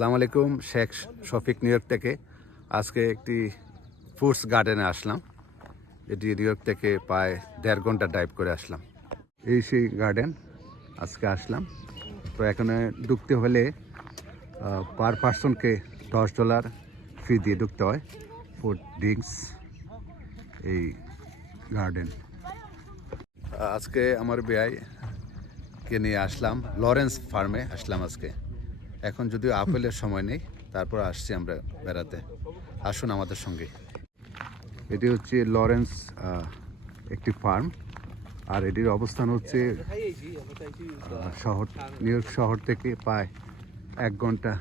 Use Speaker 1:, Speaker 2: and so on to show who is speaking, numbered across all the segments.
Speaker 1: আসসালামু আলাইকুম, Sheikh Shafiq new York থেকে। আজকে একটি ফুডস গার্ডেনে আসলাম, এটি নিউ ইয়র্ক থেকে প্রায় দেড় ঘণ্টা ড্রাইভ করে আসলাম। এই সেই গার্ডেন আজকে আসলাম। তো এখানে ঢুকতে হলে পার পার্সনকে দশ ডলার ফি দিয়ে ঢুকতে হয় ফুড ড্রিঙ্কস এই গার্ডেন। আজকে আমার বেয়াই কে নিয়ে আসলাম লরেন্স ফার্মে আসলাম আজকে। এখন যদিও আপেলের সময় নেই, তারপর আসছি আমরা বেড়াতে। আসুন আমাদের সঙ্গে। এটি হচ্ছে লরেন্স একটি ফার্ম, আর এটির অবস্থান হচ্ছে শহর, নিউ শহর থেকে প্রায় এক ঘণ্টা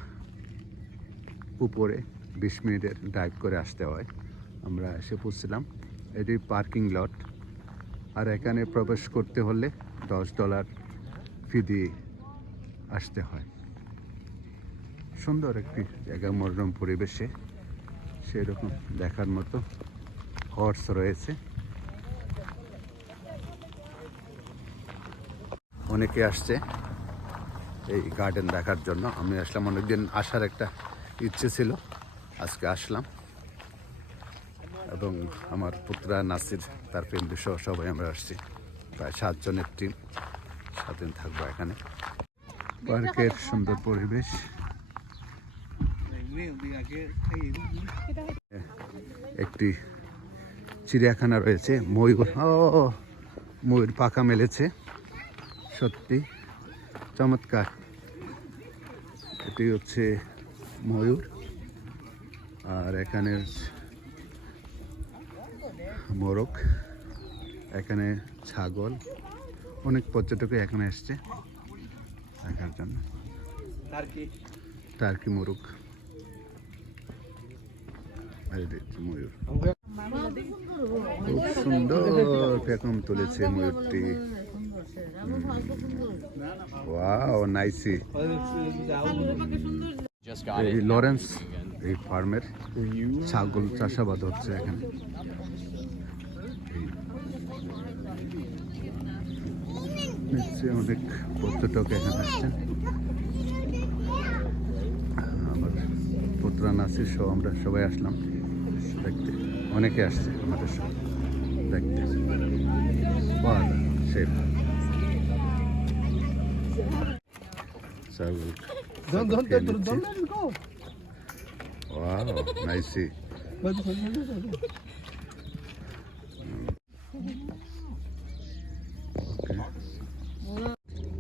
Speaker 1: উপরে বিশ মিনিটের ড্রাইভ করে আসতে হয়। আমরা এসে পৌঁছছিলাম এটি পার্কিং লট আর এখানে প্রবেশ করতে হলে দশ ডলার ফি দিয়ে আসতে হয়। সুন্দর একটি জায়গা মনোরম পরিবেশে। সেরকম দেখার মতো হর্স রয়েছে। অনেকে আসছে এই গার্ডেন দেখার জন্য। আমি আসলাম অনেকদিন আসার একটা ইচ্ছে ছিল। আজকে আসলাম। এবং আমার পুত্রা নাসির তার ফ্যামিলি সহ সবাই আমরা আসছি। প্রায় সাতজনের টিম সাত দিন থাকব এখানে। পার্কের সুন্দর পরিবেশ। একটি চিড়িয়াখানা রয়েছে ময়ূর। ও ময়ূর পাখা মেলেছে সত্যি। চমৎকার। এটি হচ্ছে ময়ূর। আর এখানে মোরগ এখানে ছাগল অনেক পর্যটক এখানে এসছে দেখার জন্য। টার্কি দেখছি ময়ূর। খুব সুন্দর পেখম তুলেছে ময়ূরটি। ওয়াও নাইসি এই লরেন্স এই ফার্মের ছাগল চাষাবাদ হচ্ছে এখানে। অনেক পর্যটক এখানে আসছেন আমার পুত্রা নাসির সহ আমরা সবাই আসলাম। দেখতে অনেকে আসছে আমাদের সহ দেখতে.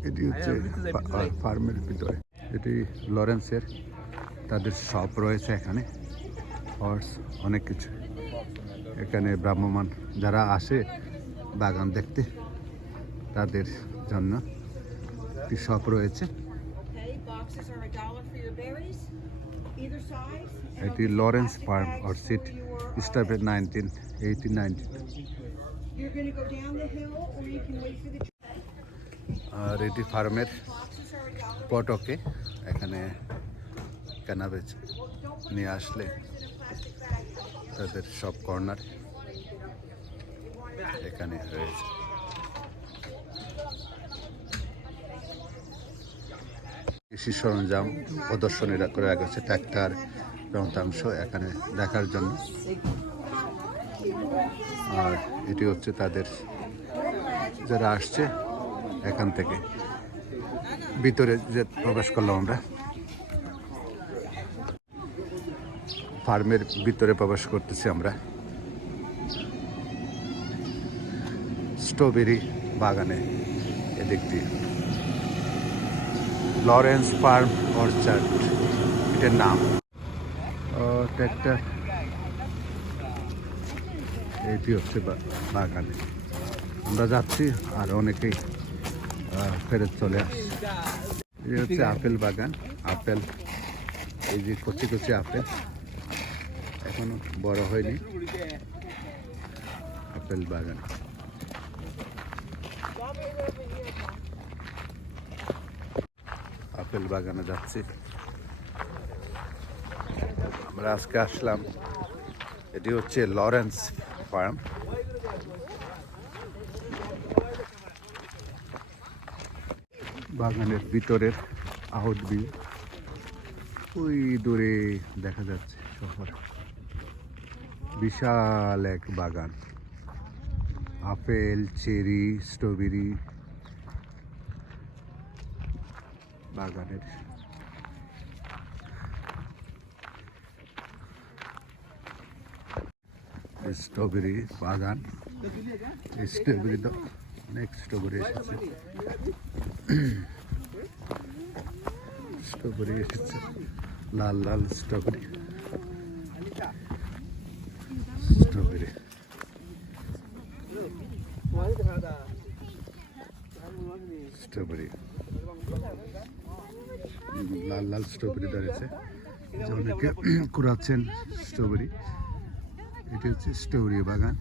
Speaker 1: এটি হচ্ছে ফার্মের ভিতরে। এটি লরেন্সের। তাদের শপ রয়েছে এখানে। হর্স অনেক কিছু। এখানে ব্রাহ্মমান যারা আসে বাগান দেখতে তাদের জন্য একটি শপ রয়েছে। এটি লরেন্স
Speaker 2: পার্ম
Speaker 1: অর সিট স্টাফে নাইনটিন এইটিন আর এটি ফার্মের পটকে এখানে কেনা বেচ নিয়ে আসলে তাদের সব কর্নার এখানে রয়েছে। কৃষি সরঞ্জাম প্রদর্শনীরা করে হচ্ছে ট্র্যাক্টর যন্ত্রাংশ এখানে দেখার জন্য। আর এটি হচ্ছে তাদের যারা আসছে এখান থেকে। ভিতরে যে প্রবেশ করলাম আমরা। ফার্মের ভিতরে প্রবেশ করতেছি আমরা। স্ট্রবেরি বাগানে, এদিক দিয়ে। লরেন্স ফার্ম অর্চার্ড, এটার নাম। একটা এটি হচ্ছে বাগানে। আমরা যাচ্ছি আর অনেকেই ফেরত চলে আসছে। এই হচ্ছে আপেল বাগান, আপেল। এই যে কচি কচি আপেল। এখনও বড় হয়নি। আপেল বাগান। আপেল বাগানে যাচ্ছি। আমরা আজকে আসলাম। এটি হচ্ছে লরেন্স ফার্ম। বাগানের ভিতরের আহত ভিউ। ওই দূরে দেখা যাচ্ছে শহর। বিশাল এক বাগান। আপেল, চেরি, স্ট্রবেরি বাগানের। স্ট্রবেরি বাগান। স্ট্রবেরি তো অনেক স্ট্রবেরি এসেছে। স্ট্রবেরি এসেছে। লাল লাল স্ট্রবেরি। স্ট্রবেরি লাল লাল স্ট্রবেরি দাঁড়িয়েছে যে অনেকে কুড়াচ্ছেন স্ট্রবেরি এটি হচ্ছে স্ট্রবেরি বাগান।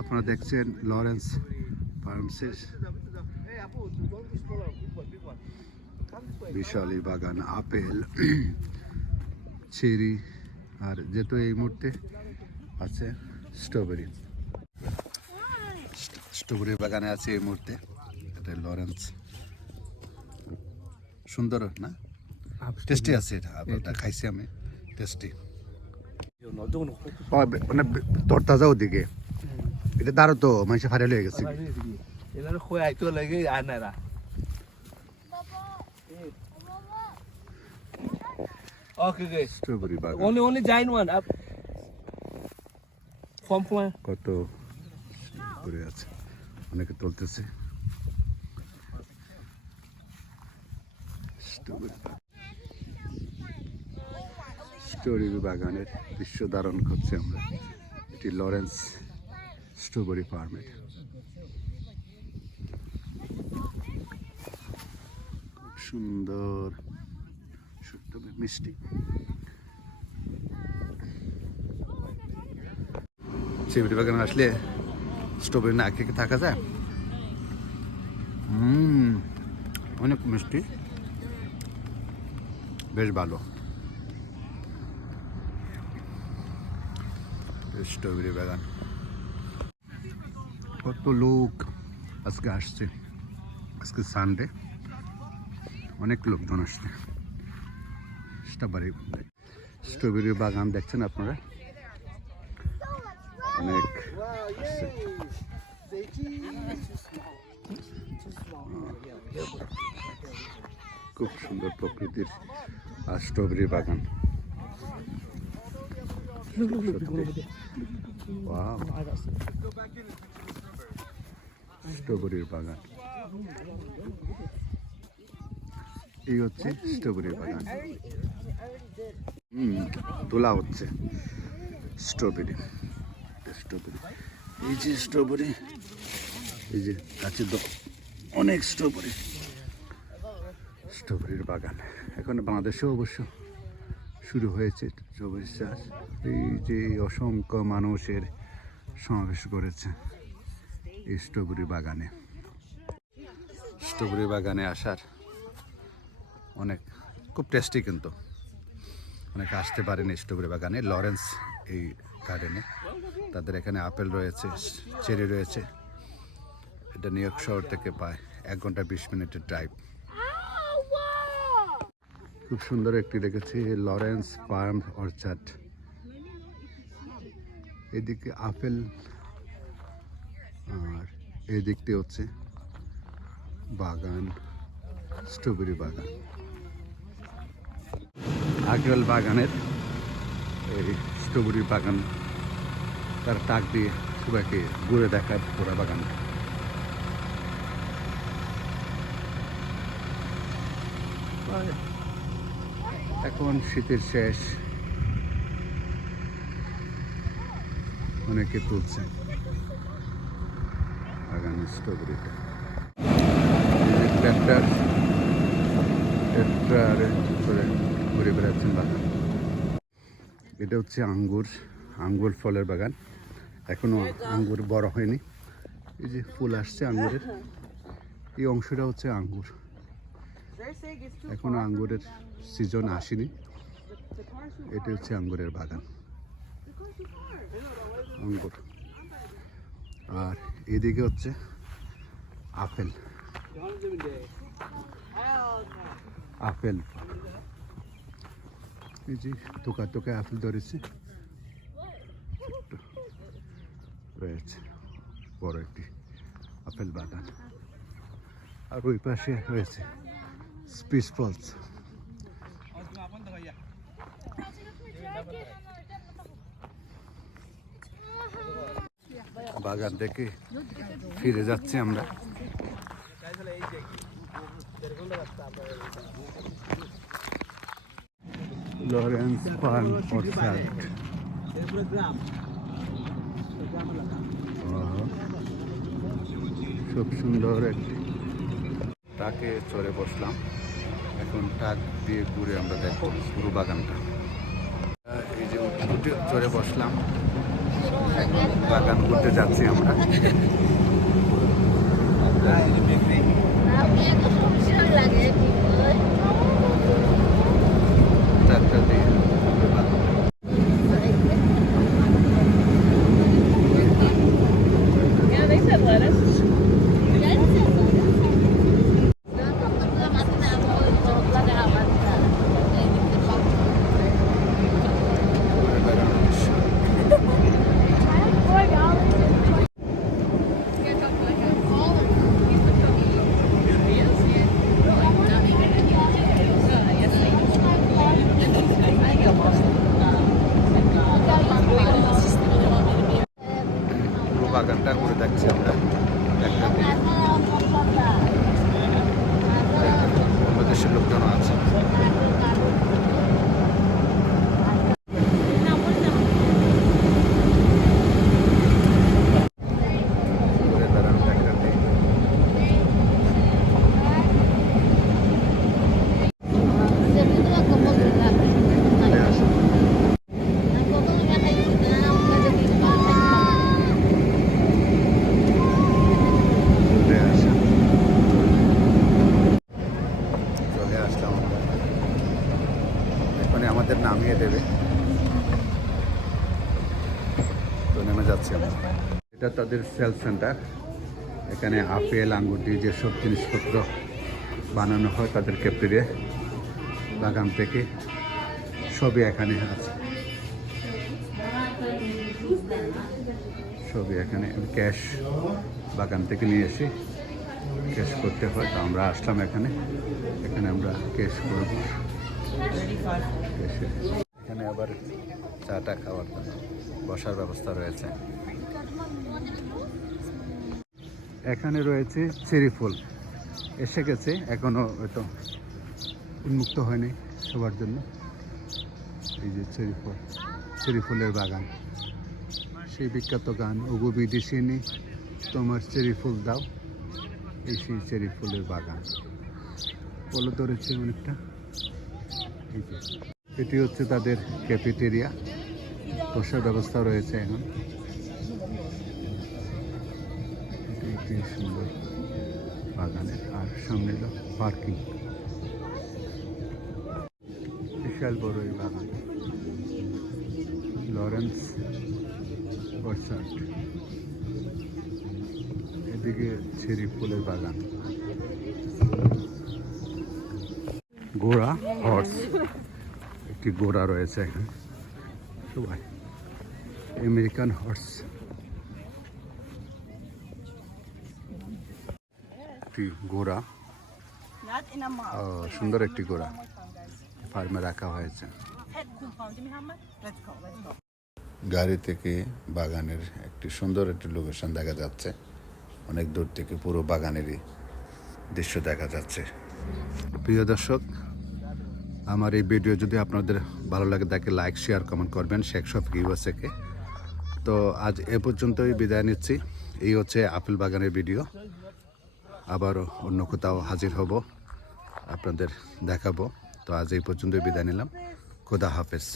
Speaker 1: আপনারা দেখছেন লরেন্স ফার্মসের বিশাল বাগান, আপেল চেরি আর যেহেতু এই মুহূর্তে আছে স্ট্রবেরি। স্ট্রবেরি বাগানে আছে এই মুহূর্তে। এটা লরেন্স। সুন্দর না? টেস্টি আছে এটা। আপেলটা খাইছি আমি। টেস্টি। মানে তরতাজা ওদিকে। এটা দাঁড়ো তো মানুষে ফাইনাল হয়ে গেছে।
Speaker 3: লাগে আর নারা Okay, guys.
Speaker 1: স্ট্রবেরি বাগান।
Speaker 3: Only, only giant one. Up.
Speaker 1: কত? করে আছে। অনেকে তুলতেছে। স্ট্রবেরি বাগানের দৃশ্য ধারণ করছি আমরা। এটি লরেন্স স্ট্রবেরি ফার্মের সুন্দর। মিষ্টি। চিবড়ি বাগানে আসলে স্ট্রবেরি না খেয়ে থাকা যায়। হুম, অনেক মিষ্টি। বেশ ভালো। স্ট্রবেরি বাগান। কত লোক আজকে আসছে। আজকে সানডে অনেক লোকজন আসছে। স্ট্রবেরি স্ট্রবেরি বাগান দেখছেন আপনারা অনেক আসছে। খুব সুন্দর প্রকৃতির আর স্ট্রবেরি বাগান। স্ট্রবেরির বাগান। এই হচ্ছে স্ট্রবেরির বাগান। তোলা হচ্ছে। স্ট্রবেরি। স্ট্রবেরি। এই যে স্ট্রবেরি এই যে দ অনেক স্ট্রবেরি স্ট্রবেরির বাগান। এখন বাংলাদেশেও অবশ্য শুরু হয়েছে স্ট্রবেরি চাষ। এই যে অসংখ্য মানুষের সমাবেশ করেছে এই স্ট্রবেরি বাগানে। স্ট্রবেরি বাগানে আসার অনেক, খুব টেস্টি কিন্তু। অনেকে আসতে পারেনি স্ট্রবেরি বাগানে। লরেন্স এই গার্ডেনে তাদের এখানে আপেল রয়েছে, চেরি রয়েছে। এটা নিউ ইয়র্ক শহর থেকে প্রায় এক ঘণ্টা বিশ মিনিটের ড্রাইভ খুব সুন্দর একটি রেখেছি লরেন্স ফার্ম অর্চার্ড এদিকে আপেল, আর এই দিকটি হচ্ছে বাগান স্ট্রবেরি বাগান। আগেল বাগানের এই স্ট্রবেরি বাগান তার টাক দিয়ে সবাইকে ঘুরে দেখায় পুরা বাগান। এখন শীতের শেষ। অনেকে তুলছে বাগানের স্ট্রবেরিটা ট্র্যাক্টরে করে ঘুরে বেড়াচ্ছেন বাগান। এটা হচ্ছে আঙ্গুর। আঙ্গুর ফলের বাগান। এখনও আঙ্গুর বড় হয়নি। এই যে ফুল আসছে আঙ্গুরের। এই অংশটা হচ্ছে আঙ্গুর। এখনও আঙ্গুরের সিজন আসেনি। এটা হচ্ছে আঙ্গুরের বাগান। আঙ্গুর। আর এদিকে হচ্ছে আপেল। আপেল। এই যে টোকা টোকা আপেল ধরেছে ছোট্ট রয়েছে বড় একটি আপেল বাগান। আর ওই পাশে রয়েছে স্পিস ফলস। বাগান থেকে ফিরে যাচ্ছি আমরা। লরেন্স ফার্ম অর্চার্ড খুব সুন্দর একটি ট্রাকে চড়ে বসলাম। এখন ট্রাক দিয়ে ঘুরে আমরা দেখব পুরো বাগানটা। এই যে উঠে চড়ে বসলাম। বাগান ঘুরতে যাচ্ছি আমরা ট্রাকটা দিয়ে পুরো বাগান
Speaker 4: Yeah, they said lettuce.
Speaker 1: ঘুরে বেড়ানোর দৃশ্য। পুরো বাগানটা ঘুরে দেখছি আমরা একটা দিয়ে। অন্য দেশের লোকজন আছে ঘুরে বেড়ানো একটা দিয়ে। ঘুরে আসো। ঘুরে আসো। চলে আসলাম আমরা। এখানে আমাদের নামিয়ে দেবে তো নেমে যাচ্ছি এটা তাদের সেল সেন্টার। এখানে আপেল আঙ্গুর দিয়ে যেসব জিনিসপত্র বানানো হয় তাদের ক্যাপ্টেরিয়া বাগান থেকে সবই এখানে আছে। সবই এখানে ক্যাশ বাগান থেকে নিয়ে এসে ক্যাশ করতে হয়। তো আমরা আসলাম এখানে। এখানে আমরা ক্যাশ করব। ক্যাশে। এখানে আবার চাটা খাওয়ার জন্য বসার ব্যবস্থা রয়েছে। এখানে রয়েছে চেরি ফুল। এসে গেছে, এখনও হয়তো উন্মুক্ত হয়নি সবার জন্য। এই যে চেরি ফুল, চেরি ফুলের বাগান। সেই বিখ্যাত গান, ওগো বিদেশিনী, তোমার চেরি ফুল দাও। এই সেই চেরি ফুলের বাগান। ফলও ধরেছে অনেকটা এই যে। এটি হচ্ছে তাদের ক্যাফেটেরিয়া বসার ব্যবস্থা রয়েছে এখন। সুন্দর বাগানের, আর সামনে হলো পার্কিং বিশাল বড় এই বাগান। লরেন্স এদিকে চেরি ফুলের বাগান। ঘোড়া হর্স একটি ঘোড়া রয়েছে এখানে। সবাই আমেরিকান হর্স একটি. ও, সুন্দর একটি ঘোড়া। ফার্মে রাখা হয়েছে. গাড়ি থেকে বাগানের একটি সুন্দর একটি লোকেশন দেখা যাচ্ছে। অনেক দূর থেকে পুরো বাগানেরই দৃশ্য দেখা যাচ্ছে। প্রিয় দর্শক আমার এই ভিডিও যদি আপনাদের ভালো লাগে, তাকে লাইক শেয়ার কমেন্ট করবেন শেখ শফিক ইউএসএকে তো আজ এ পর্যন্তই বিদায় নিচ্ছি। এই হচ্ছে আপেল বাগানের ভিডিও। আবার অন্য কোথাও হাজির হব, আপনাদের দেখাবো। তো আজ এই পর্যন্তই বিদায় নিলাম। খোদা হাফেজ।